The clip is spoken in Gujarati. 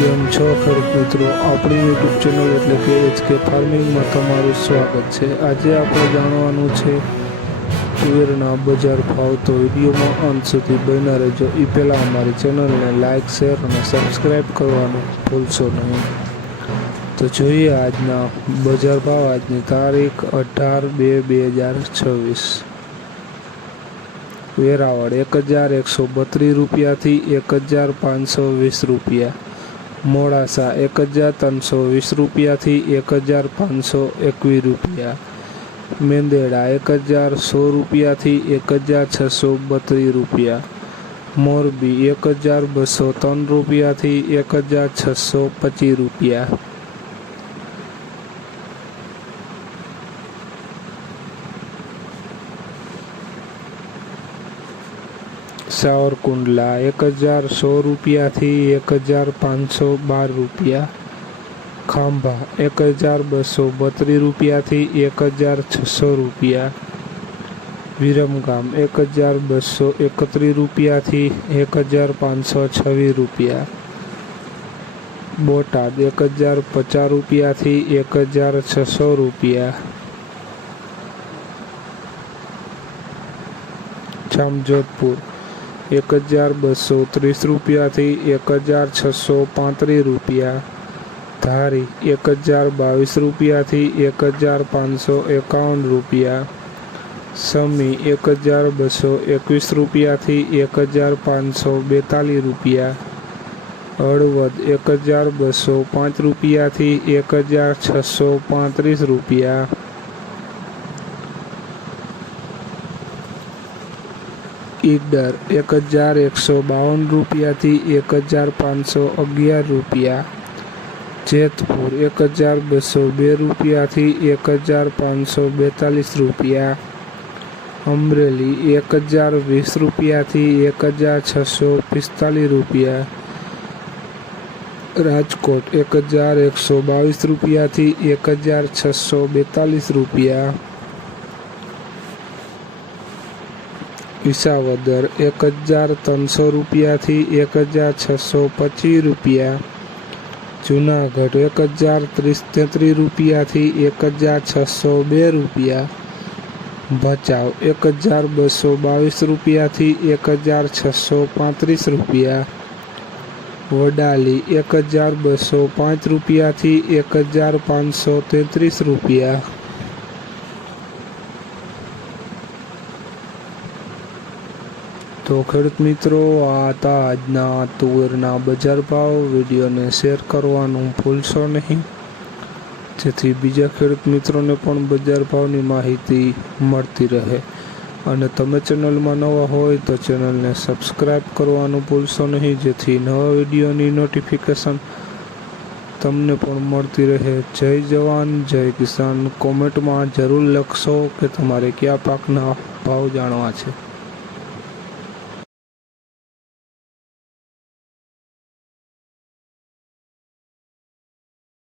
કેમ છો ખેડૂત મિત્રો, આપણી યુટ્યુબ ચેનલ એટલે કે HK ફાર્મિંગમાં તમારું સ્વાગત છે। આજે આપણે જાણવાનું છે તુવેરના બજાર ભાવ, તો વિડીયોમાં અંત સુધી બન્યા રહેજો। એ પહેલાં અમારી ચેનલને લાઇક, શેર અને સબસ્ક્રાઈબ કરવાનું ભૂલશો નહીં। તો જોઈએ આજના બજાર ભાવ। આજની તારીખ 18/2/2026। વેરાવળ 1132 રૂપિયાથી 1520 રૂપિયા, મોડાસા 1320 રૂપિયાથી 1521 રૂપિયા, મેંદેડા 10100 રૂપિયાથી 1632 રૂપિયા, મોરબી 1203 રૂપિયાથી 1625 રૂપિયા, સાવરકુંડલા 1100 રૂપિયાથી 1512 રૂપિયા, ખાંભા 1232 રૂપિયાથી 1600 રૂપિયા, વિરમગામ 1231 રૂપિયાથી 1526 રૂપિયા, બોટાદ 1050 રૂપિયાથી 1600 રૂપિયા, જામજોધપુર 1230 રૂપિયાથી 1635 રૂપિયા, ધારી 1022 રૂપિયાથી 1551 રૂપિયા, સમી 1221 રૂપિયાથી 1542 રૂપિયા, હળવદ 1205 રૂપિયાથી 1635 રૂપિયા, ઈડર 1152 રૂપિયાથી 1511 રૂપિયા, જેતપુર 1202 રૂપિયાથી 1542 રૂપિયા, અમરેલી 1020 રૂપિયાથી 1645 રૂપિયા, રાજકોટ 1122 રૂપિયાથી 1642 રૂપિયા, વિસાવદર 1300 રૂપિયાથી 1625 રૂપિયા, જૂનાગઢ 1033 રૂપિયાથી 1602 રૂપિયા, ભચાઉ 1222 રૂપિયાથી 1635 રૂપિયા, વડાલી 1205 રૂપિયાથી 1533 રૂપિયા। તો ખેડૂત મિત્રો, આ હતા આજના તુવેરના બજાર ભાવ। વિડીયોને શેર કરવાનું ભૂલશો નહીં, જેથી બીજા ખેડૂત મિત્રોને પણ બજાર ભાવની માહિતી મળતી રહે। અને તમે ચેનલમાં નવા હોય તો ચેનલને સબસ્ક્રાઈબ કરવાનું ભૂલશો નહીં, જેથી નવા વિડીયોની નોટિફિકેશન તમને પણ મળતી રહે। જય જવાન જય કિસાન। કોમેન્ટમાં જરૂર લખશો કે તમારે કયા પાકના ભાવ જાણવા છે।